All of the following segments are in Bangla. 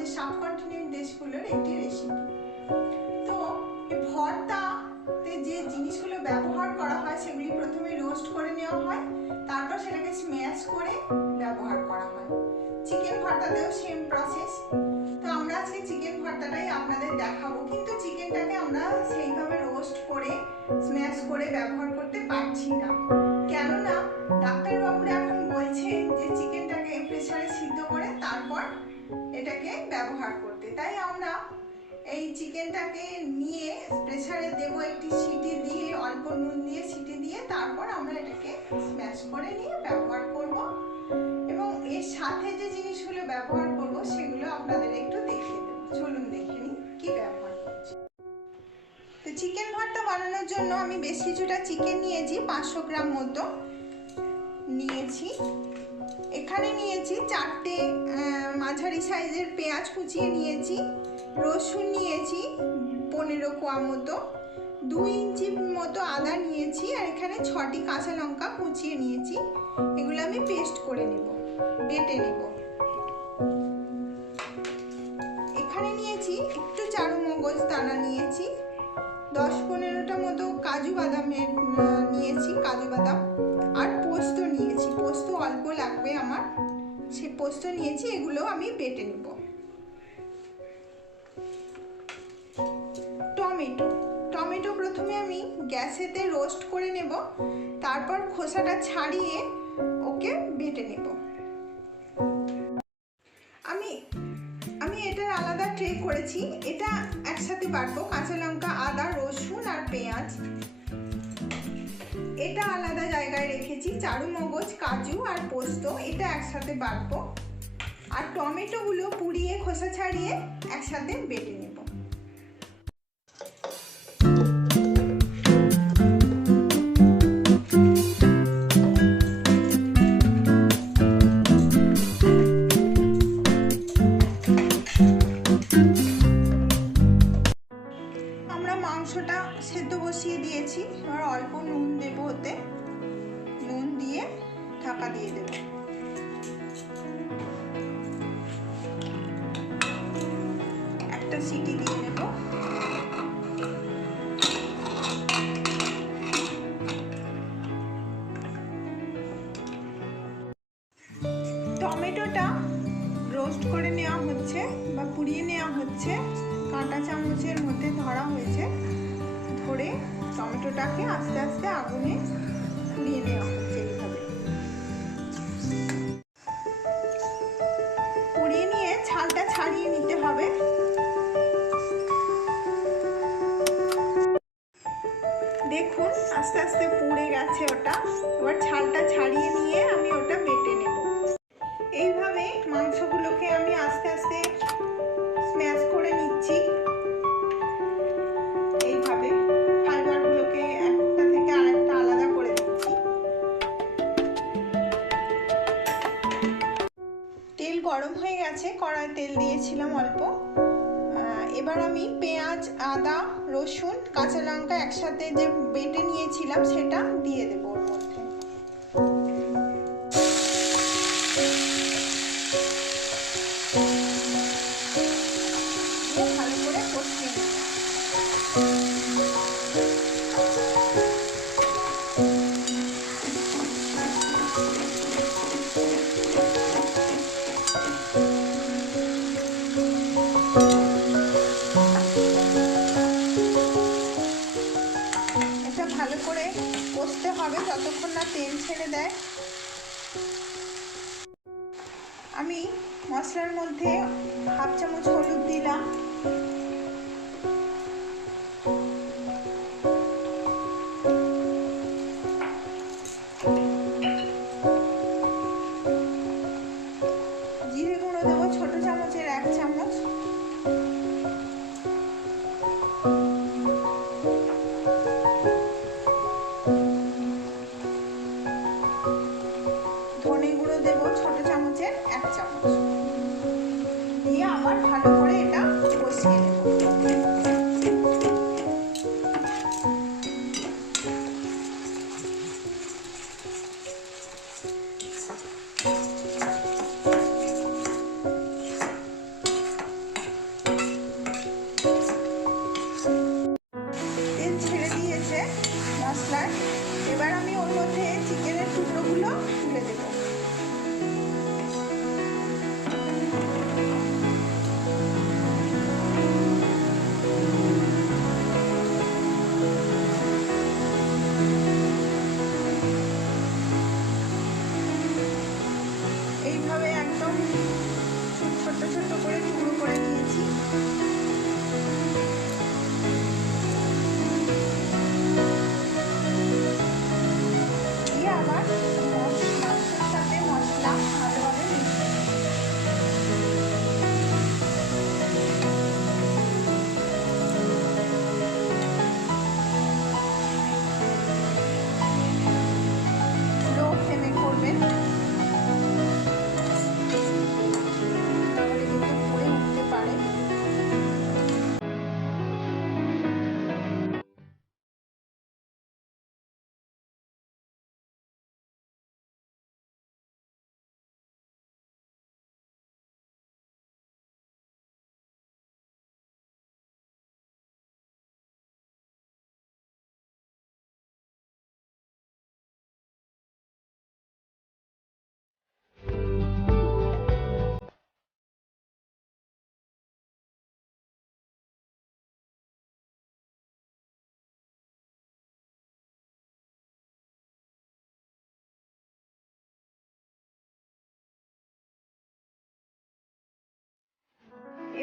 ভারতের সাবকন্টিনেন্ট দেশগুলোর একটি রেসিপি তো ভর্তাতে যে জিনিসগুলো ব্যবহার করা হয়, সেগুলি প্রথমে রোস্ট করে নেওয়া হয়, তারপর সেটাকে স্ম্যাশ করে ব্যবহার করা হয়। চিকেন ভর্তাতেও সেম প্রসেস তো আমরা আজকে চিকেন ভর্তাটাই আপনাদের দেখাবো। কিন্তু চিকেনটাকে আমরা সেইভাবে রোস্ট করে স্ম্যাশ করে ব্যবহার করতে পারছি না। ব্যবহার করতে। তাই আমরা এই চিকেনটাকে নিয়ে প্রেসারে দেবো একটি সিটি দিয়ে, অল্প নুন দিয়ে সিটি দিয়ে, তারপর আমরা এটাকে স্ম্যাশ করে নিয়ে ব্যবহার করব। এবং এর সাথে যে জিনিসগুলো ব্যবহার করব, সেগুলো আপনাদের একটু দেখিয়ে দেবো। চলুন দেখে নিই কি ব্যবহার করছি। তো চিকেন ভর্তা বানানোর জন্য আমি বেশ কিছুটা চিকেন নিয়েছি, পাঁচশো গ্রাম মতো নিয়েছি। এখানে নিয়েছি চারটে মাঝারি সাইজের পেঁয়াজ কুচিয়ে নিয়েছি, রসুন নিয়েছি পনেরো কোয়া মতো, দুই ইঞ্চি মতো আদা নিয়েছি আর এখানে ছটি কাঁচা লঙ্কা কুচিয়ে নিয়েছি। এগুলো আমি পেস্ট করে নেব, বেটে নেব। এখানে নিয়েছি একটু চারু মগজ দানা নিয়েছি, দশ পনেরোটা মতো কাজু বাদামের নিয়েছি, কাজু বাদাম, আর পোস্ত নিয়েছি, পোস্ত অল্প লাগবে আমার। সে পোস্ত নিয়েছি, এগুলো আমি বেটে নেব। টমেটো টমেটো প্রথমে আমি গ্যাসেতে রোস্ট করে নেব, তারপর খোসাটা ছাড়িয়ে ওকে বেটে নেব। আমি আমি এটার আলাদা ট্রে করেছি, এটা একসাথে বাটবো, কাঁচা লঙ্কা, আদা, রসুন আর পেঁয়াজ। এটা আলাদা জায়গায় রেখেছি চারু মগজ কাজু আর পোস্ত, এটা একসাথে বাটবো। আর টমেটোগুলো পুড়িয়ে, খোসা ছাড়িয়ে একসাথে বেটে নেব। সিটি দিয়ে নেব টমেটোটা রোস্ট করে নেওয়া হচ্ছে বা পুড়িয়ে নেওয়া হচ্ছে। কাঁটা চামচের মধ্যে ধরা হয়েছে। ধরে টমেটোটাকে আস্তে আস্তে আগুনে পুড়িয়ে নেওয়া হচ্ছে এইভাবে। পুড়ে গেছে ওটা। এবার ছালটা ছাড়িয়ে নিয়ে আমি ওটা বেটে নেব। এইভাবে মাংসগুলোকে আমি আস্তে আস্তে স্ম্যাশ করে নিচ্ছি। এইভাবে একটা থেকে আলাদা করে দিচ্ছি। তেল গরম হয়ে গেছে কড়াই তেল দিয়েছিলাম অল্প। এবার আমি পেঁয়াজ, আদা, রসুন, কাঁচা লঙ্কা একসাথে যে বেটে নিয়েছিলাম সেটা দিয়ে দেবো ওর মধ্যে। ভালো করে কষিয়ে ছেড়ে দেয়। আমি মশলার মধ্যে হাফ চামচ হলুদ দিলাম। জিরে গুঁড়ো দেবো ছোট চামচের এক চামচ।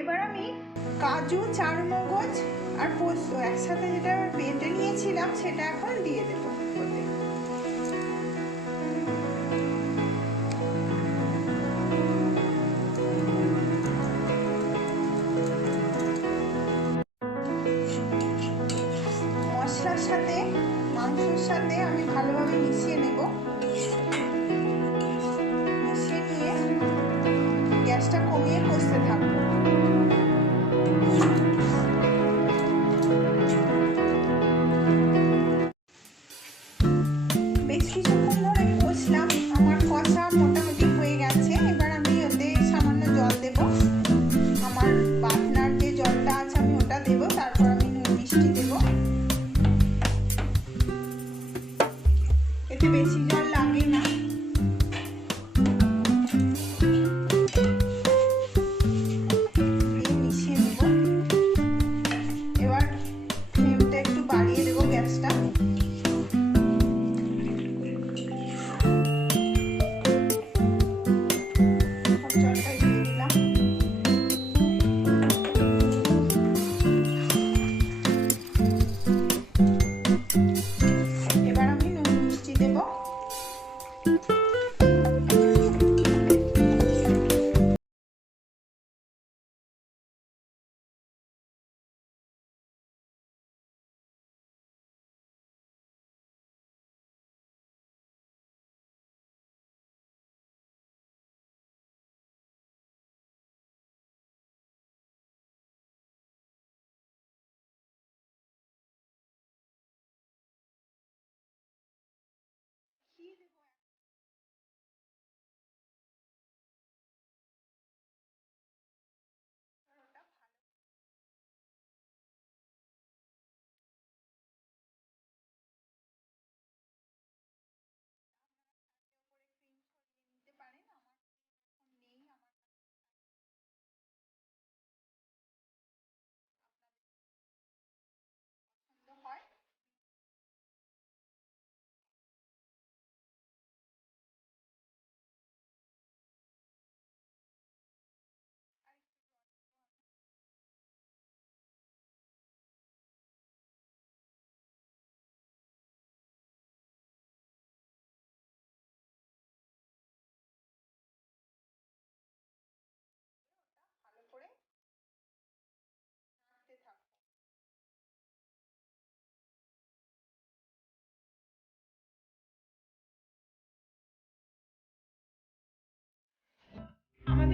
এবার আমি কাজু চারমগজ আর পোস্ত একসাথে যেটা বেটে নিয়েছিলাম সেটা এখন দিয়ে দেবো।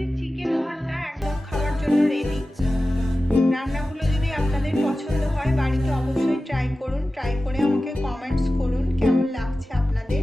আমাদের চিকেন ভাতটা একদম খাওয়ার জন্য রেডি রান্নাগুলো যদি আপনাদের পছন্দ হয়, বাড়িতে অবশ্যই ট্রাই করুন। ট্রাই করে আমাকে কমেন্টস করুন, কেমন লাগছে আপনাদের।